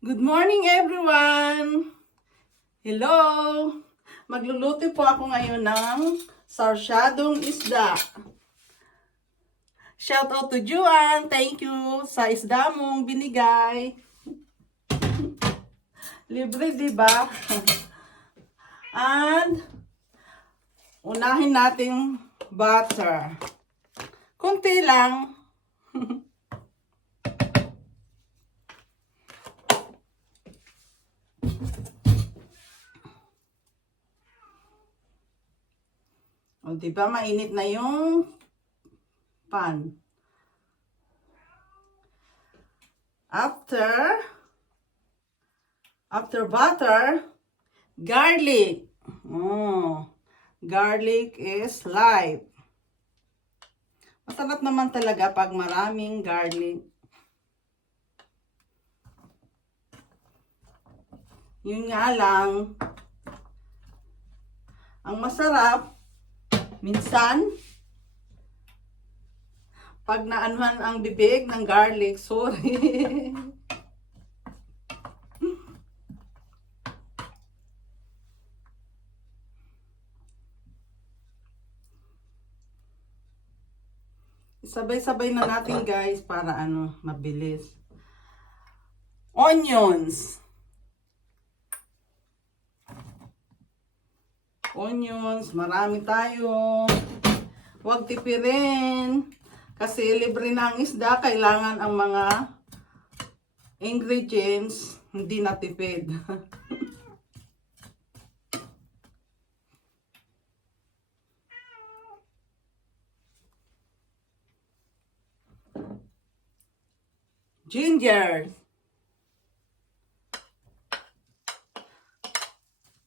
Good morning everyone! Hello! Magluluto po ako ngayon ng sarsyadong isda. Shout out to Juan! Thank you sa isda mong binigay. Libre, diba? And unahin natin butter. Kunti lang. O, diba mainit na yung pan. After butter, garlic. Garlic is life. Masarap naman talaga pag maraming garlic. Yun nga lang, ang masarap, minsan, pag naanuhan ang bibig ng garlic, sorry. Sabay-sabay na natin guys para mabilis. Onions. Marami tayo. Huwag tipirin. Kasi libre na ang isda, kailangan ang mga ingredients hindi natipid. Ginger.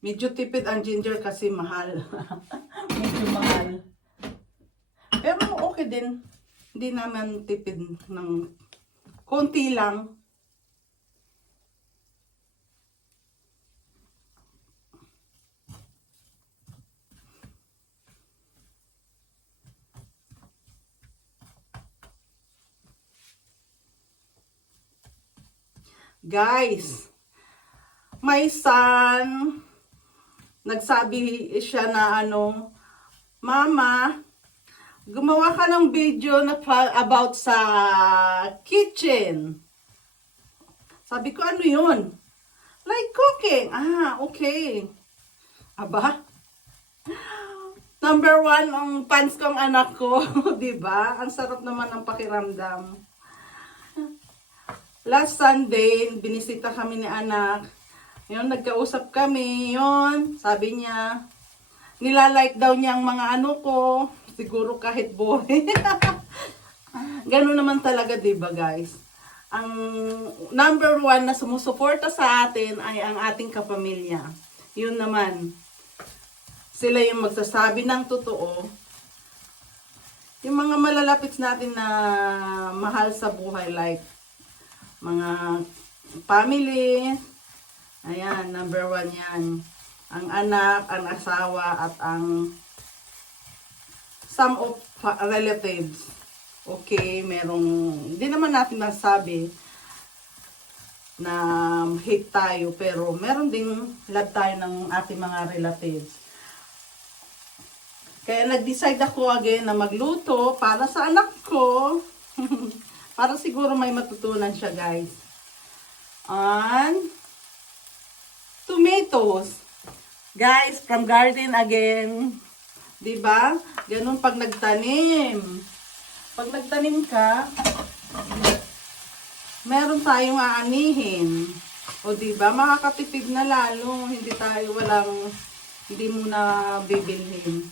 Medyo tipid ang ginger kasi mahal. Medyo mahal. Pero okay din. Hindi naman tipid ng konti lang. Guys, my son, nagsabi siya na Mama, gumawa ka ng video na about sa kitchen. Sabi ko, ano yun? Like cooking. Okay. Aba? Number 1 ang fans kong anak ko. Diba? Ang sarap naman ng pakiramdam. Last Sunday, binisita kami ni anak. Yun, nagkausap kami. Yun, sabi niya, nilalike daw niya ang mga ko. Siguro kahit boy. Ganun naman talaga, diba guys? Ang number 1 na sumusuporta sa atin ay ang ating kapamilya. Yun naman. Sila yung magsasabi ng totoo. Yung mga malalapit natin na mahal sa buhay, like mga family. Ayan, number 1 yan. Ang anak, ang asawa, at ang some of relatives. Okay, hindi naman natin masabi na hate tayo, pero meron ding love tayo ng ating mga relatives. Kaya nag-decide ako again na magluto para sa anak ko. Para siguro may matutunan siya, guys. And tomatoes. Guys, from garden again. Diba? Ganun pag nagtanim. Pag nagtanim ka, meron tayong aanihin. O diba? Makakatipid na lalo. Hindi mo na bibilhin.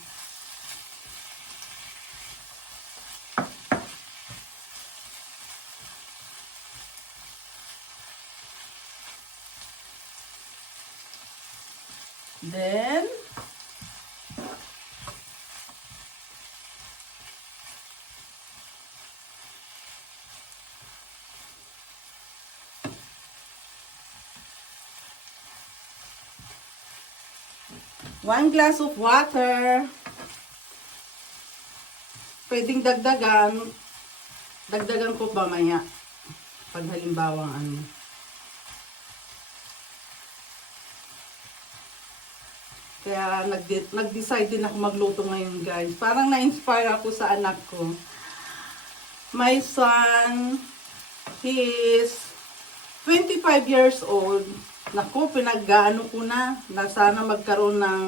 Then, one glass of water. Pwedeng dagdagan. Dagdagan ko mamaya. Pag halimbawa Kaya nag-decide din ako magluto ngayon, guys. Parang na-inspire ako sa anak ko. My son, he is 25 years old. Naku, pinag-ano ko na sana magkaroon ng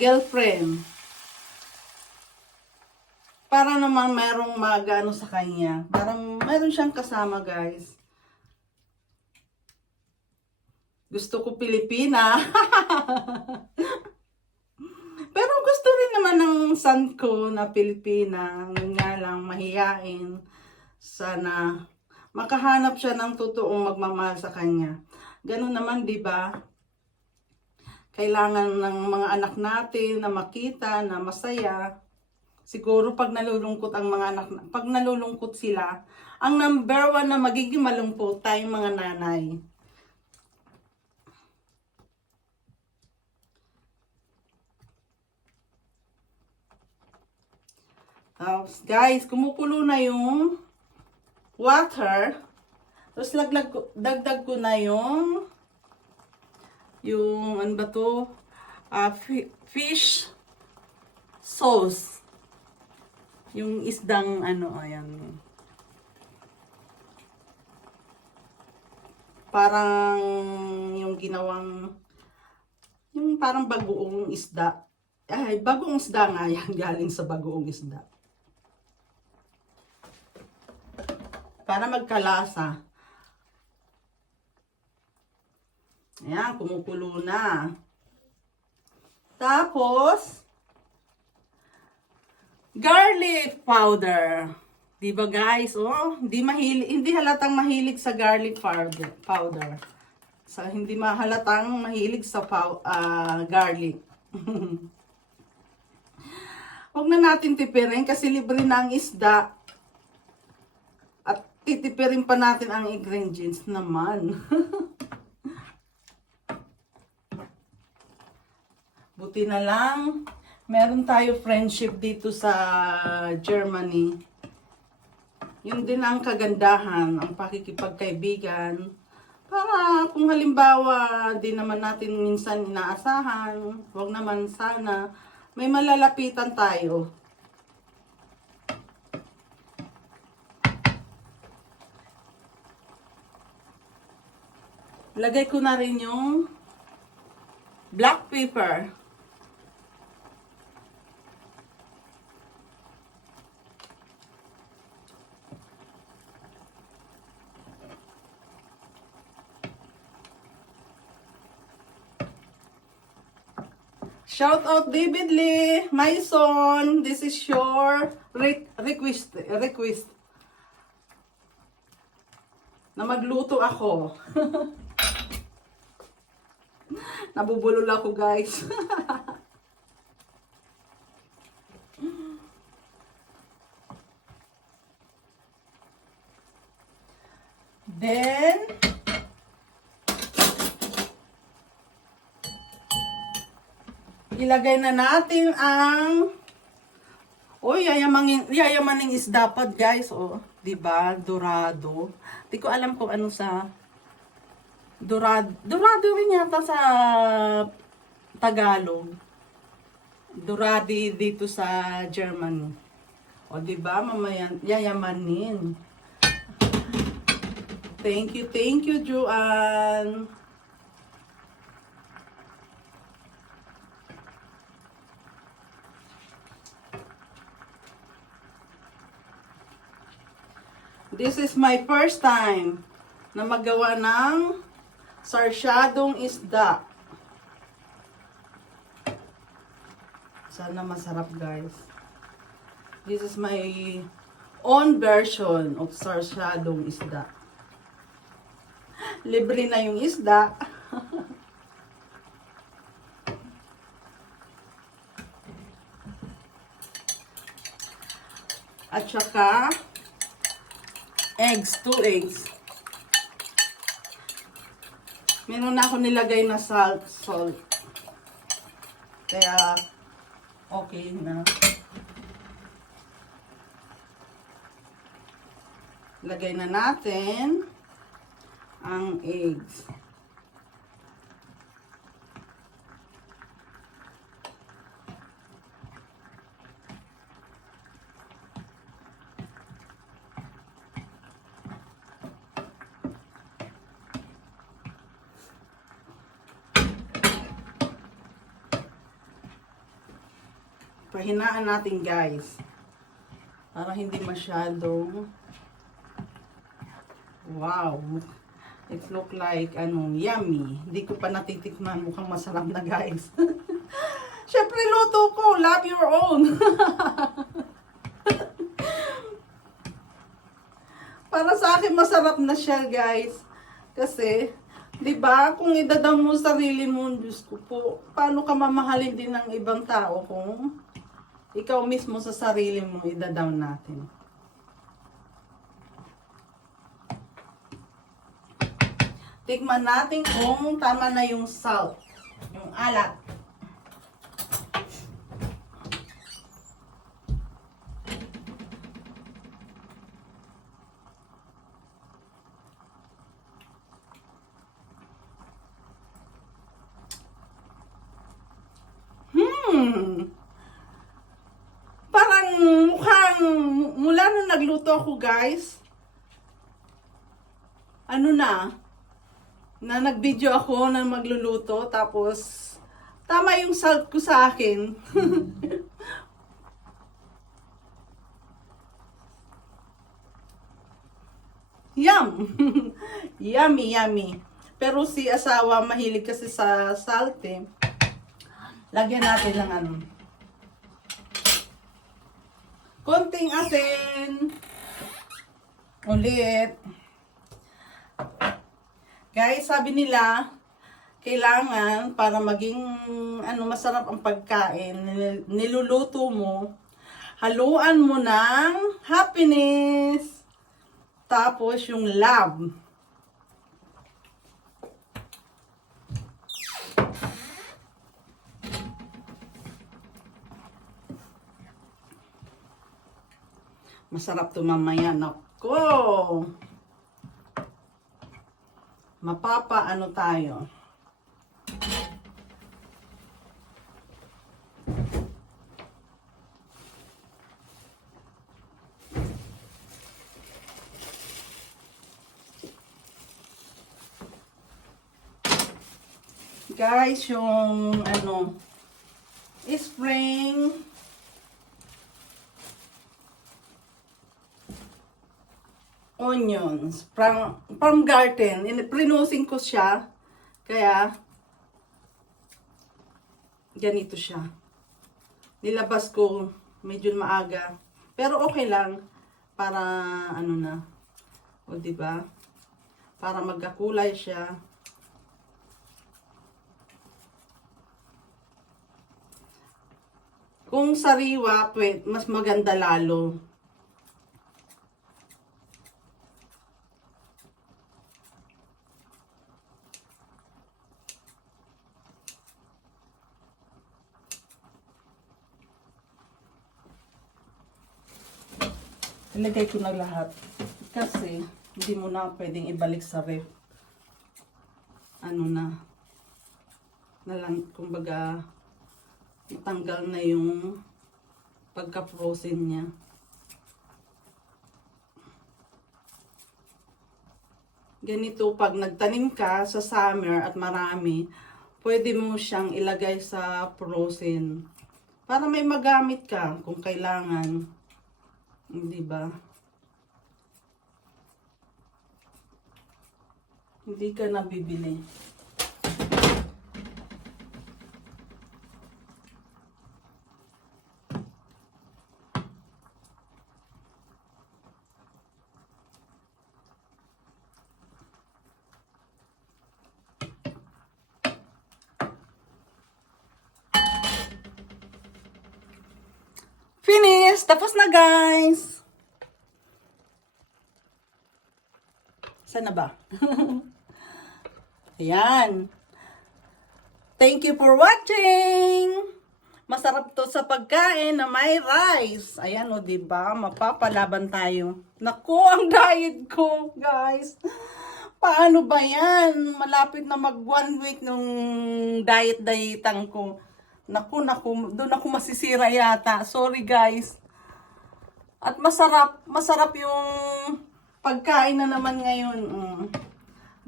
girlfriend. Para naman merong mag-ano sa kanya. Parang meron siyang kasama, guys. Gusto ko Pilipina. Pero gusto rin naman ng son ko na Pilipina. Yun nga lang, mahiyain. Sana makahanap siya ng totoong magmamahal sa kanya. Ganun naman, di ba? Kailangan ng mga anak natin na makita na masaya. Siguro pag nalulungkot ang mga anak, pag nalulungkot sila, ang number one na magiging malungkot tayong mga nanay. Guys, kumukulo na yung water. Tapos dagdag ko na yung ano ba to? Fish sauce. Yung isdang ano, ayan. Parang yung ginawang, yung parang bagoong isda. Ay, bagoong isda nga yan, galing sa bagoong isda. Para magkalasa. Ayan, kumukulo na. Tapos, garlic powder. Diba guys? Oh, hindi halatang mahilig sa garlic powder. So, hindi mahalatang mahilig sa garlic. Huwag na natin tipirin kasi libre na ang isda. At titipirin pa natin ang ingredients naman. Buti na lang, meron tayo friendship dito sa Germany. Yun din ang kagandahan, ang pakikipagkaibigan. Para kung halimbawa, di naman natin minsan inaasahan, wag naman sana, may malalapitan tayo. Lagay ko na rin yung black pepper. Shout out David Lee, my son. This is your request na magluto ako. Nabubulol ako, guys. Then, ilagay na natin ang yayamaning is dapat, guys. Oh, 'di ba? Dorado. Di ko alam kung ano sa Dorado rin yata sa Tagalog. Doradi dito sa German. O, di ba? Mamaya yayamanin. Thank you, Joanne. This is my first time na magawa ng sarsyadong isda. Sana masarap, guys. This is my own version of sarsyadong isda. Libre na yung isda. At saka eggs, 2 eggs. Meron na ako nilagay na salt. Kaya, okay na. Lagay na natin ang eggs. Pahinaan natin, guys. Para hindi masyadong... Wow! It look like, yummy. Hindi ko pa natitikman. Mukhang masarap na, guys. Syempre, luto ko. Love your own. Para sa akin, masarap na siya, guys. Kasi, di ba, kung idadaw mo sarili mo, Diyos ko po, paano ka mamahalin din ng ibang tao kung ikaw mismo sa sarili mo idadaw natin? Tikman natin kung tama na yung salt, yung alat. Parang mukhang mula nung nagluto ako, guys, na nag-video ako na magluluto, tapos tama yung salt ko sa akin. Yum! Yummy, yummy. Pero si asawa mahilig kasi sa salt eh. Lagyan natin ng konting asin. Ulit. Guys, sabi nila, kailangan para maging masarap ang pagkain, niluluto mo, haluan mo ng happiness. Tapos yung love. Masarap to mamaya. Nako! Tayo. Guys, yung spring onions from garden. Prinusin ko siya. Kaya ganito siya. Nilabas ko medyo maaga. Pero okay lang para o di ba? Para magkakulay siya. Kung sariwa, mas maganda lalo. Ilagay ko na lahat kasi hindi mo na pwedeng ibalik sa ref. Na lang, kumbaga matanggal na yung pagka-frozen niya. Ganito pag nagtanim ka sa summer at marami, pwede mo siyang ilagay sa frozen para may magamit ka kung kailangan. Hindi ba? Hindi ka nabibili. Finish! Tapos na, guys! Saan na ba? Ayan. Thank you for watching! Masarap to sa pagkain na may rice. Ayan o, diba? Mapapalaban tayo. Naku, ang diet ko, guys. Paano ba yan? Malapit na mag 1 week nung diet-dietan ko. Naku, doon ako masisira yata. Sorry, guys. At masarap yung pagkain na naman ngayon.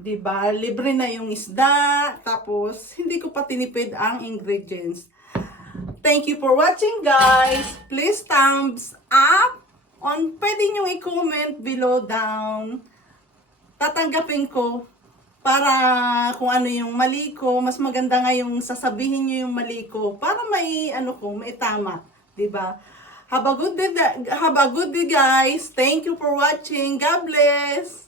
Diba? Libre na yung isda. Tapos, hindi ko pa tinipid ang ingredients. Thank you for watching, guys. Please thumbs up pwede nyo i-comment below down. Tatanggapin ko para kung ano yung mali ko. Mas maganda nga yung sasabihin nyo yung mali ko para may tama, 'di ba? Have a good day, guys. Thank you for watching. God bless.